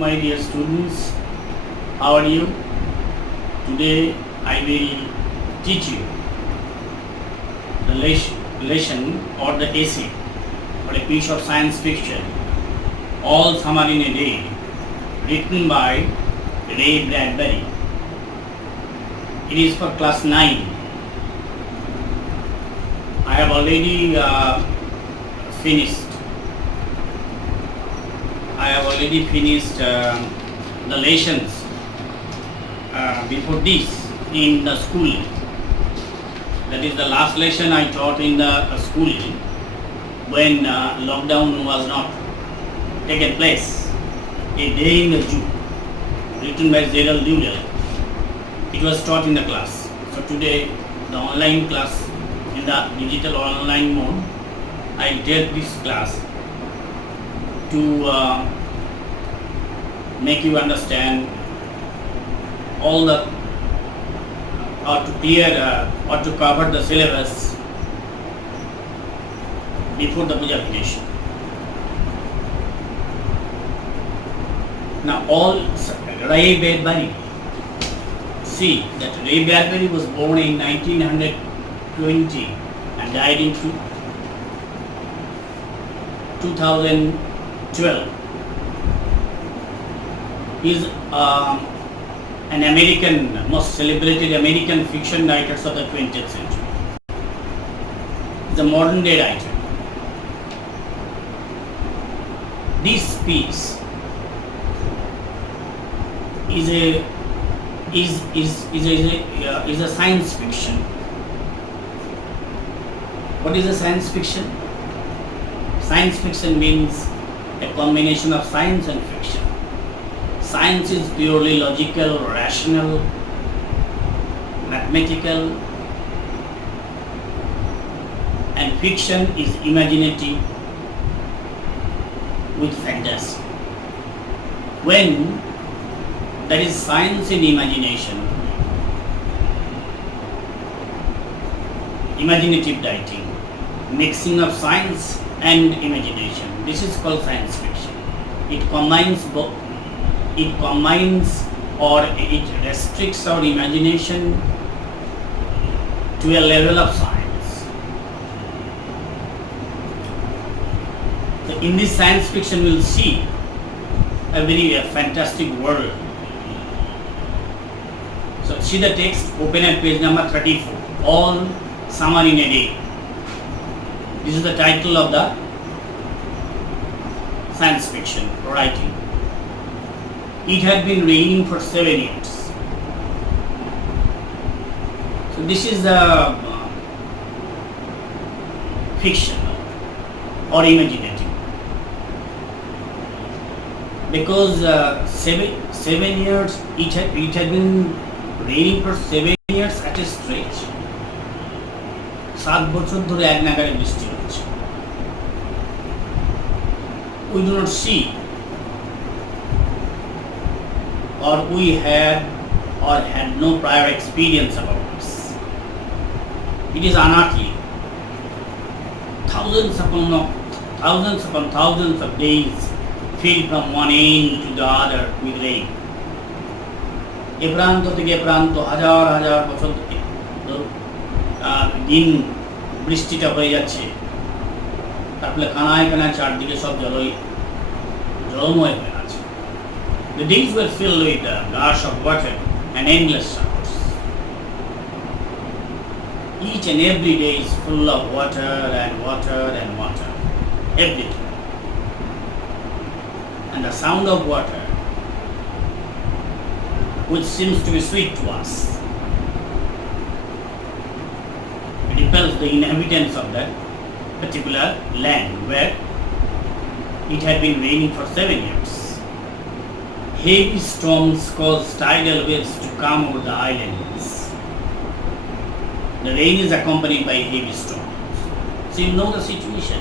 my dear students. How are you? Today I will teach you the lesson or the essay or a piece of science fiction, All Summer in a Day, written by Ray Bradbury. It is for class 9. I have already finished. The lessons before this in the school. That is the last lesson I taught in the school when lockdown was not taken place. A Day in the Zoo, written by Gerald Doodle. It was taught in the class. So today, the online class, in the digital online mode, I take this class to make you understand all the, or to clear or to cover the syllabus before the puja vacation. Now Ray Bradbury. See that Ray Bradbury was born in 1920 and died in 2012. He is an American, most celebrated American fiction writers of the 20th century. He is a modern day writer. This piece is a science fiction. What is a science fiction? Science fiction means a combination of science and fiction. Science is purely logical, rational, mathematical, and fiction is imaginative with fantasy. When there is science in imagination, imaginative writing, mixing of science and imagination. This is called science fiction. It combines both. It combines or it restricts our imagination to a level of science. So in this science fiction, we'll see a very fantastic world. So see the text, open at page number 34, All Summer in a Day. This is the title of the science fiction writing. It had been raining for 7 years. So this is the fiction or imaginative. Because 7 years, it had been raining for 7 years at a stretch. 7 বছর ধরে এক নাগাড়ে বৃষ্টি হচ্ছে. We do not see, or we had no prior experience about this. It is unearthly. Thousands upon thousands of days filled from one end to the other with rain. এ প্রান্ত থেকে প্রান্ত হাজার হাজার বছর দিন বৃষ্টিটা হয়ে যাচ্ছে, তারপরে কানায় কানায় চারদিকে সব জলময় হয়ে আছে. The days were filled with a gush of water and endless showers. Each and every day is full of water and water and water, everything. And the sound of water, which seems to be sweet to us, repels the inhabitants of that particular land where it had been raining for 7 years. Heavy storms caused tidal waves to come over the islands. The rain is accompanied by heavy storms. So you know the situation,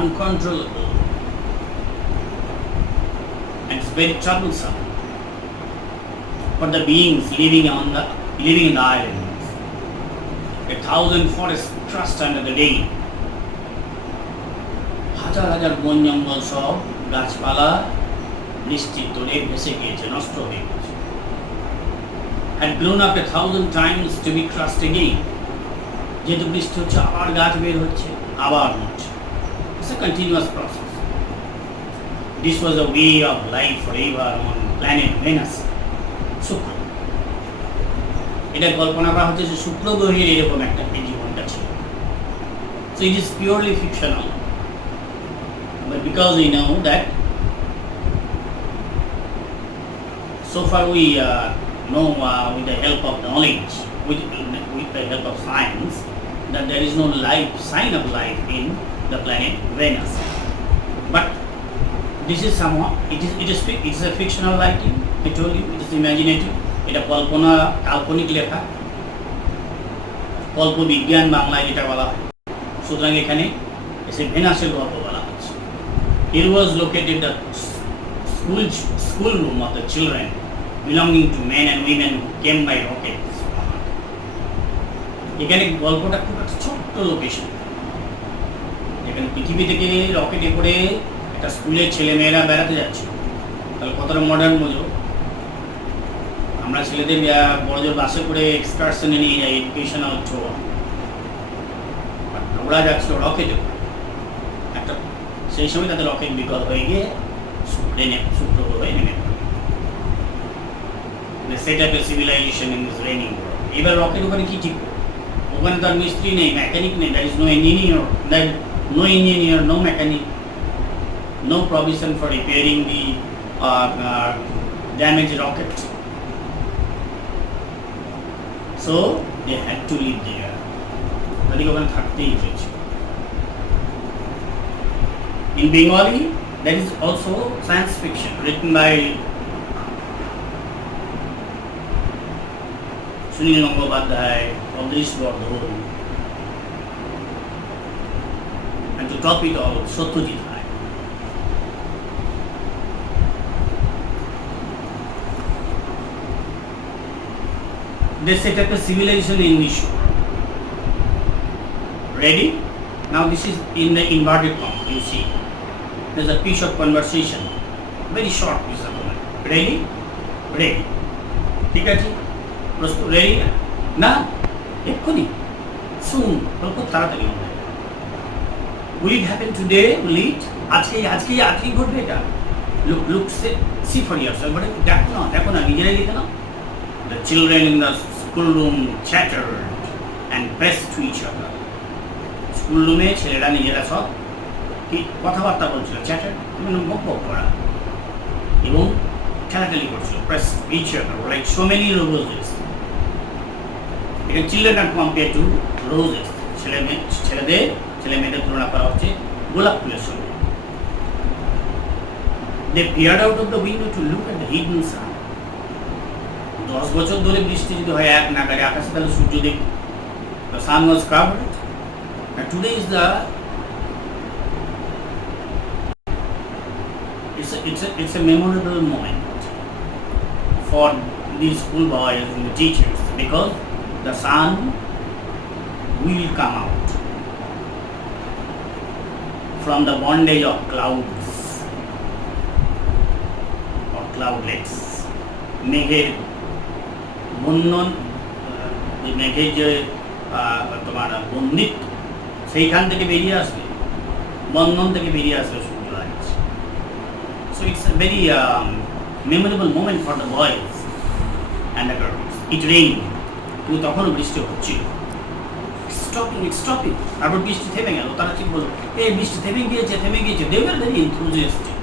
uncontrollable, and it's very troublesome for the beings living in the islands. 1,000 forests crushed under the rain. হাজার হাজার বন জঙ্গল সব গাছপালা বৃষ্টির তোড়ে ভেসে গিয়েছে, নষ্ট হয়ে গেছে। had grown up 1,000 times to be crushed again. যেহেতু বৃষ্টি হচ্ছে আবার গাছ বের হচ্ছে, আবার মরছে। It's a continuous process. This was a way of life forever on planet Venus, শুক্র। এটা কল্পনা করা হচ্ছে যে শুক্র গ্রহের এরকম একটা জীবনটা ছিল। So it is purely fictional. But because we know that so far we know with the help of knowledge, with the help of science, that there is no life, sign of life in the planet Venus. But this is somehow, it is a fictional writing, I told you, it is imaginative, এটা কল্পনা, কাল্পনিক লেখা, কল্প বিজ্ঞান বাংলায় যেটা বলা হয়। সুতরাং এখানে এসে ভেনাসের গল্প বলা হচ্ছে। Here was located the school room of the children belonging to men and women who came by rockets. এখানে গল্পটা খুব একটা ছোট্ট লোকেশন। এখানে পৃথিবী থেকে রকেটে করে একটা স্কুলের ছেলেমেয়েরা বেড়াতে যাচ্ছে, তাহলে কতটা মডার্ন বোঝো। আমরা ছেলেদের বড়জোর বাসে করে এক্সকারশনে নিয়ে যাই, এডুকেশনাল ট্যুর, ওরা যাচ্ছিল রকেটে একটা। সেই সময় তাদের রকেট বিকল হয়ে গিয়ে শুক্র গ্রহে নেমে set up a civilisation in this raining world. এবার রকেট ওখানে কি ঠিক, ওখানে তার মিস্ত্রি নেই, মেকানিক নেই, that is no engineer, no mechanic, no provision for repairing the damaged rocket. So they had to live there. তাদেরকে ওখানে থাকতেই হয়েছে। In Bengali, there is also science fiction written by Sunil Gangopadhyay, Avnish Bardhan, and to top it all, Satyajit Ray. They set up a civilization in Mishra. Ready? Now this is in the inverted comma, you see. There's a piece of conversation, very short piece of conversation. Ready? Ready. ঠিক আছে? প্রস্তুত? Ready? না? এক্ষুনি? Soon. খুব তাড়াতাড়ি হবে। Will it happen today? Will it? আজকেই ঘটবে এটা? Look, see for yourself. But দেখো না, নিজেরাই দেখে নাও। The children in the school room chattered and pressed to each other. School রুমে ছেলেরা নিজেরা সব কি কথাবার্তা বলছিল, চ্যাটার মানে বক করা, এবং ঠেলাঠেলি করছিল, press each other like so many roses. এখানে children are compare to roses, ছেলে মেয়েদের তুলনা করা হচ্ছে গোলাপ ফুলের সঙ্গে। They peered out of the window to look at the hidden sun. 10 বছর ধরে বৃষ্টি যদি হয় এক নাগারে আকাশে, তাহলে সূর্য দেখবে। The sun was covered. And today is it's a memorable moment for these school boys and the teachers, because the sun will come out from the bondage of clouds or cloudlets. মেঘের বন্ধন, মেঘের যে তোমার বন্দিত্ব, সেইখান থেকে বেরিয়ে আসবে, বন্ধন থেকে বেরিয়ে আসবে সূর্য আসছে। So it's a very memorable moment for the boys and the girls. It rained, কিন্তু তখনও বৃষ্টি হচ্ছিল। Stopping. তারপর বৃষ্টি থেমে গেল। তারা ঠিক বলল, বৃষ্টি থেমে গিয়েছে। They were very enthusiastic,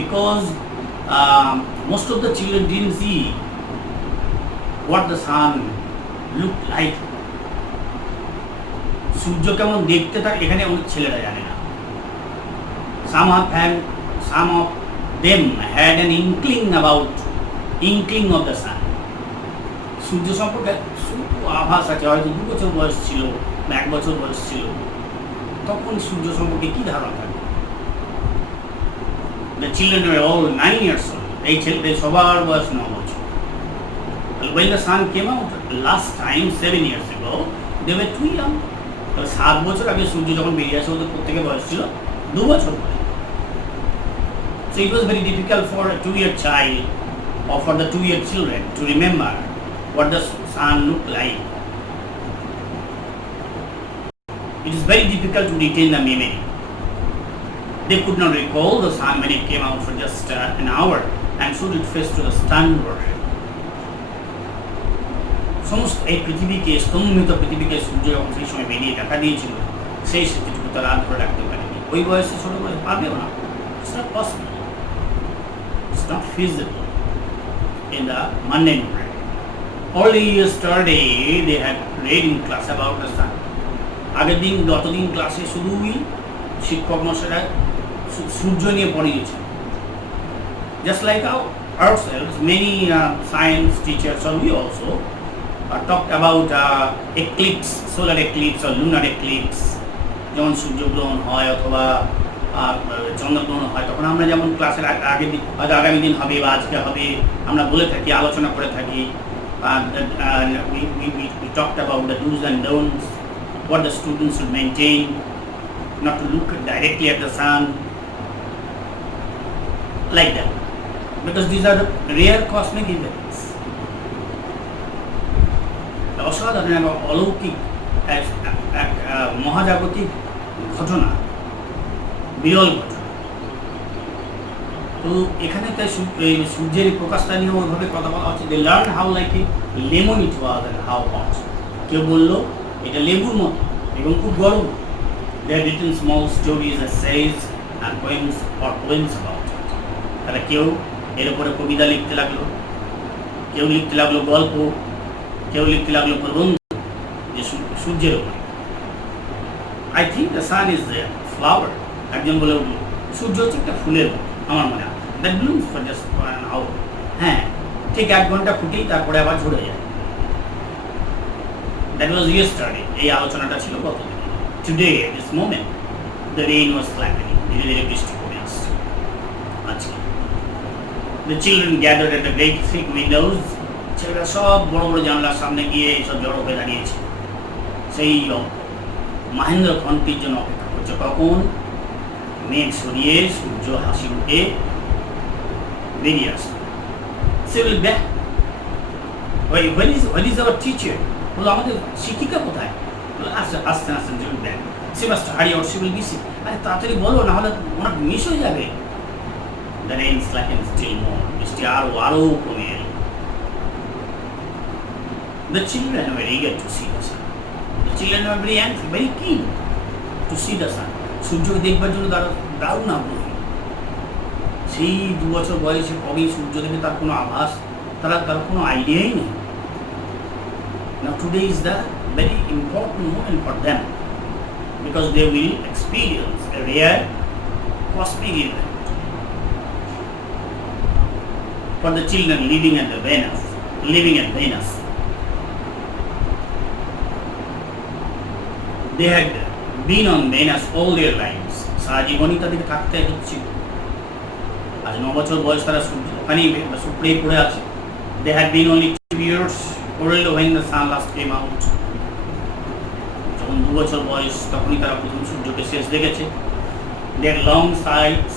because most of the children didn't see what the sun looked like. সূর্য কেমন দেখতে তার এখানে অনেক ছেলেরা জানে না। Some of them had an inkling of the sun. সূর্য সম্পর্কে আভাস আছে, হয়তো 2 বছর বয়স ছিল বা 1 বছর বয়স ছিল, তখন সূর্য সম্পর্কে কি ধারণা থাকবে? The children were all 9 years old. এই ছেলেদের সবার বয়স 9 বছর। When the sun came out last time 7 years ago, they were too young. 7 বছর আগে সূর্য যখন বেরিয়ে আসে, ওদের প্রত্যেকের বয়স ছিল 2 বছর বয়স। So it was very difficult for a 2-year child or for the 2-year children to remember what the sun looked like. It is very difficult to retain the memory. They could not recall the sun when it came out for just an hour and stood it face to the stunned world. সমস্ত এই পৃথিবীকে স্তম্ভিত পৃথিবীকে সূর্য যখন সেই সময় বেরিয়ে দেখা দিয়েছিল সেই স্মৃতিটুকু তারা আর ধরে রাখতে পারেনি। ওই বয়সে ছোট বয়সে পারবেও না। It's not possible. It's not feasible in the mundane world. Only yesterday they had read in class about the sun. আগের দিন গতদিন ক্লাসে শুধুই শিক্ষক মশাইরা সূর্য নিয়ে পড়িয়েছে। Just like ourselves, many science teachers or we also talked about eclipse, solar eclipse or lunar eclipse. যেমন সূর্যগ্রহণ হয় অথবা চন্দ্রগ্রহণ হয় তখন আমরা যেমন ক্লাসের আগে হয়তো আগামী দিন হবে বা আজকে হবে আমরা বলে থাকি, আলোচনা করে থাকি। We talked about the do's and don'ts, what the students should maintain, not to look directly at the sun, like that. Because these are the rare cosmic events. অসাধারণ এবং অলৌকিক এক মহাজাগতিক ঘটনা, বিরল ঘটনা। তো এখানে তাই সূর্যের প্রকাশটা নিয়ে ওইভাবে কথা বলা হচ্ছে। They learn how like a lemon it was and how hot. কেউ বললো এটা লেবুর মতো এবং খুব গরম। They have written small stories, essays and poems or poems about it. তারা কেউ এর উপরে কবিতা লিখতে লাগলো, কেউ লিখতে লাগলো গল্প, কেউ লিখতে লাগলো প্রবন্ধ যে সূর্যের উপরে। I think the sun is the flower. একজন বলে উঠলো সূর্য হচ্ছে একটা ফুলের মতো, আমার মনে হয় that blooms for just an hour. হ্যাঁ, ঠিক 1 ঘন্টা ফুটেই তারপরে আবার ঝরে যায়। That was yesterday. এই আলোচনাটা ছিল গতদিন। Today this moment the rain was flattening. ধীরে ধীরে বৃষ্টি কমে আসছে আজকে। The children gathered at the great thick windows. ছেলেরা সব বড় বড় জানলার সামনে গিয়ে সব জড়ো হয়ে দাঁড়িয়েছে। সেই মহেন্দ্র ঘন্টির জন্য অপেক্ষা করছে কখন মেঘ সরিয়ে সূর্য হাসি উঠে বেরিয়ে আসে। She will back. What is our teacher? বলো আমাদের শিক্ষিকা কোথায়? আস্তে আস্তে আস্তে will back. She must hurry out, she will busy. আরে তাড়াতাড়ি বলো, না হলে ওনার মিস হয়ে যাবে। The rain slackens still more. বৃষ্টি আরো কমে এলো। The children were eager to see the sun. The children were very anxious, very keen to see the sun. সূর্যকে দেখবার জন্য তারা দারুণ আগ্রহী। সেই 2 বছর বয়সে কবে সূর্য দেখে তার কোনো আভাস, তার কোনো আইডিয়াই নেই। Now today is the very important moment for them because they will experience a rare cosmic event. For the children living at Venus, they had been on Venus all their lives. সারা জীবনই তাদেরকে থাকতে হচ্ছিল। আজ 9 বছর বয়স তারা ওখানেই সুপ্রেই পড়ে আছে। They had been only 2 years old when the sun last came out. যখন 2 বছর বয়স তখনই তারা প্রথম সূর্যকে শেষ দেখেছে। They had long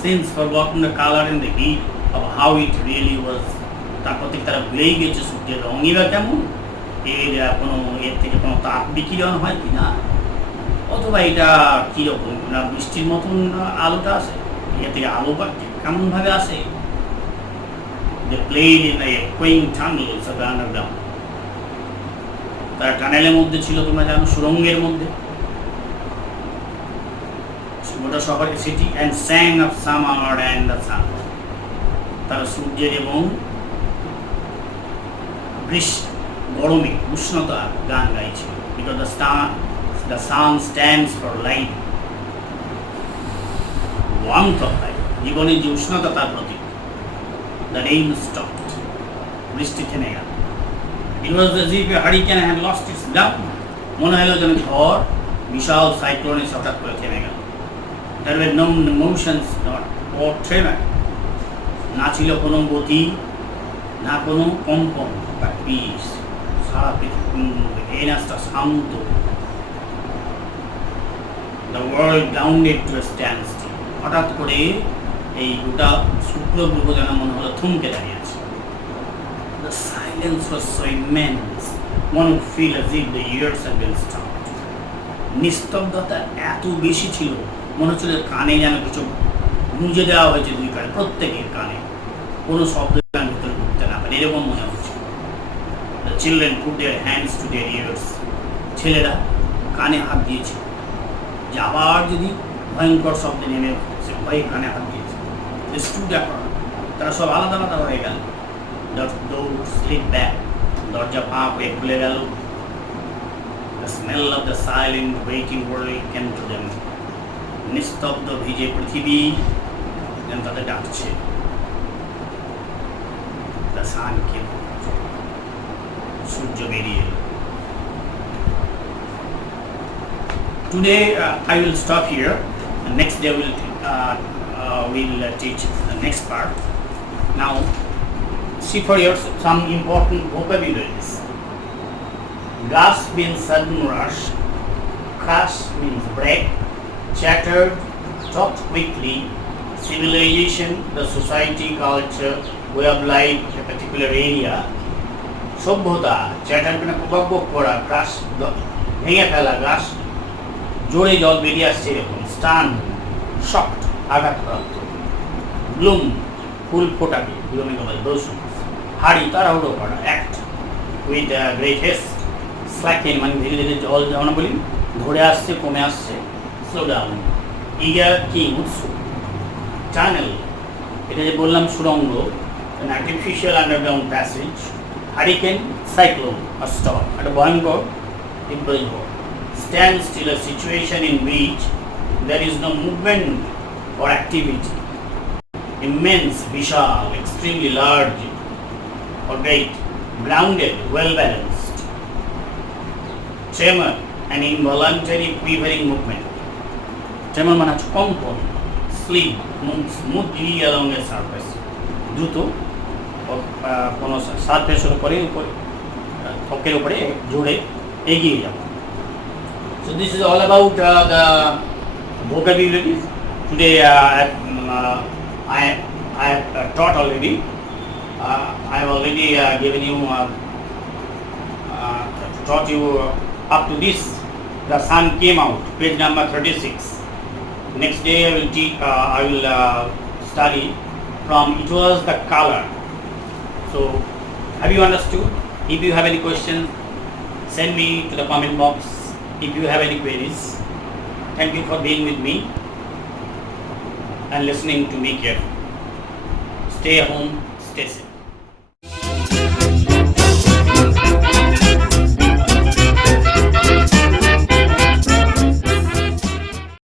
since forgotten the color and the heat of how it really was. তারপর থেকে তারা ভুলেই গেছে সূর্যের রঙই বা কেমন, এর থেকে কোনো তাপ বিকিরণ হয় কি না, অথবা এটা কীরকম না বৃষ্টির মতন আলোটা আসে, এর থেকে আলো বা কেমনভাবে আসে। They played in the echoing tunnels of the underground. তারা টানেলের মধ্যে ছিল, তোমরা জানো, সুড়ঙ্গের মধ্যে গোটা শহরের city and sang of summer and the sun. তারা সূর্যের এবং গরমে উষ্ণতা গান গাইছিল। Because the sun stands for life, warmth of life. জীবনের যে উষ্ণতা তার প্রতীক। The rain stopped. বৃষ্টি থেমে গেল। It was as if a hurricane had lost its ground. মনে হলো যেন ঝড় বিশাল সাইক্লোনের হঠাৎ করে থেমে গেল। There were no motions or tremor. না ছিল কোনো গতি, না কোনো কম্পন, but peace. সারা ভেনাসটা শান্ত। The world grounded to a standstill. হঠাৎ করে এই গোটা শুক্র গ্রহ যেন মনে হলো থমকে দাঁড়িয়েছে। The silence was so immense, one would feel as if the years had been stopped. নিস্তব্ধতা এত বেশি ছিল, মনে হচ্ছিল কানে যেন কিছু গুঁজে দেওয়া হয়েছে, দুই কানে, প্রত্যেকের কানে, কোনো শব্দ কান ভিতরে ঢুকতে না পারে, এরকম মনে হচ্ছে। The children put their hands to their ears. ছেলেরা কানে হাত দিয়েছে, যে আবার যদি ভয়ঙ্কর শব্দ নেমে সে ভয়ে কানে হাত দিয়েছে। They stood apart. তারা সব আলাদা আলাদা হয়ে গেল। The door slid back. দরজা পা হয়ে খুলে গেল। The smell of the silent waiting world came to them. নিস্তব্ধ ভিজে পৃথিবী যেন তাদের ডাকছে। The sun came out. সূর্য বেরিয়ে এলো। Today I will stop here. Next day we'll teach the next part. Now see for yourself some important vocabularies. Gas means sudden rush. Crash means break. Chattered, talked quickly. Civilization, the society, culture, way of life of a particular area. সভ্যতা, চ্যাটার মানে বকবক করা, ক্রাশ ভেঙে ফেলা, গাছ জোরে জল বেরিয়ে আসছে এরকম, স্টান, শক্ট, আঘাতপ্রাপ্ত, ব্লুম, ফুল ফোটাকে, ব্লুমিং অফ ব্লসম, হাড়ি, তাড়াহুড়ো করা, act with great haste, slacken মানে ধীরে ধীরে জল যেমন বলি ধরে আসছে, কমে আসছে, স্লো ডাউন, ইগার কি উৎসুক, টানেল, এটা যে বললাম সুড়ঙ্গ, an artificial underground passage, hurricane, cyclone, a storm, একটা ভয়ঙ্কর তীব্র ঝড়, stand still, a situation in which there is no movement or activity, immense, vishal, extremely large or great, grounded, well balanced, tremor, an involuntary quivering movement, tremor মানে হচ্ছে কম্পন, slip, moves smoothly along a surface, দ্রুত কোনো সারফেসের উপরে ত্বকের উপরে জোরে এগিয়ে যাওয়া। So this is all about the vocabularies. Today I have taught already. I have already given you taught you up to this. The sun came out. Page number 36. Next day I will teach. I will study from it was the color. So have you understood? If you have any questions, send me to the comment box. If you have any queries, thank you for being with me and listening to me carefully. Stay home, stay safe.